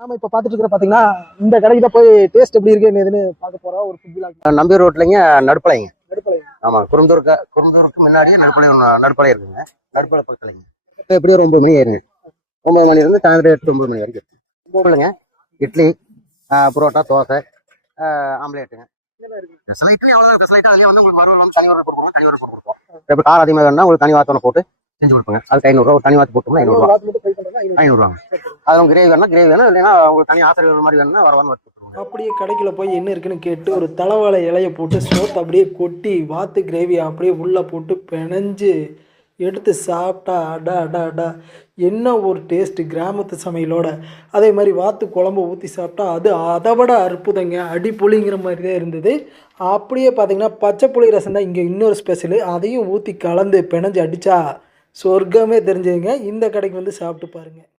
நாம இப்ப பாத்துட்டு இருக்கிற பாத்தீங்கன்னா இந்த கடைக்கு தான் போய் டேஸ்ட் எப்படி இருக்கு எதுன்னு பார்க்க போறோம். ஒரு ஃபுட் விலாக். நம்பி ரோட்லங்க நடுப்பளைங்க. நடுப்பலை. ஆமா, குறுந்தூருக்கு முன்னாடியே நடுப்பளை இருக்குங்க. நடுப்பளை பக்கத்துலங்க. எப்படியும் ஒரு 9 மணி ஆயிருங்க. 9 மணி இருந்து சாயந்தரம் 8 9 மணி வரைக்கும் இல்லைங்க. இட்லி, புரோட்டா, தோசை, ஆம்லேட்டுங்க. இட்லி அவ்வளோதான். அதுலேயே வந்து உங்களுக்கு மறுபடியும் வந்து தனி வரை கொடுப்போம். இப்போ காரம் அதிகமாக வேணும்னா உங்களுக்கு தனி வாத்தனை போட்டு செஞ்சு கொடுப்போங்க. அதுக்கு 500 ஒரு தனி வாத்து போட்டோம்னா 500 500 அது கிரேவி வேணும் இல்லைன்னா உங்களுக்கு தனி ஆசிரியர் மாதிரி வேணும்னா வரவான்னு வச்சு. அப்படியே கடைக்குள்ள போய் என்ன இருக்குன்னு கேட்டு ஒரு தலைவாழை இலையை போட்டு சோத்து அப்படியே கொட்டி வாத்து கிரேவி அப்படியே உள்ளே போட்டு பிணைஞ்சு எடுத்து சாப்பிட்டா அடா அடா அடா என்ன ஒரு டேஸ்ட்டு கிராமத்து சமையலோட. அதே மாதிரி வாத்து குழம்பு ஊற்றி சாப்பிட்டா அது அதை விட அற்புதங்க, அடிப்பொலிங்கிற மாதிரி தான் இருந்தது. அப்படியே பார்த்தீங்கன்னா பச்சை புளி ரசம் தான் இங்கே இன்னொரு ஸ்பெஷலு. அதையும் ஊற்றி கலந்து பிணைஞ்சு அடித்தா சொர்க்கமே தெரிஞ்சதுங்க. இந்த கடைக்கு வந்து சாப்பிட்டு பாருங்கள்.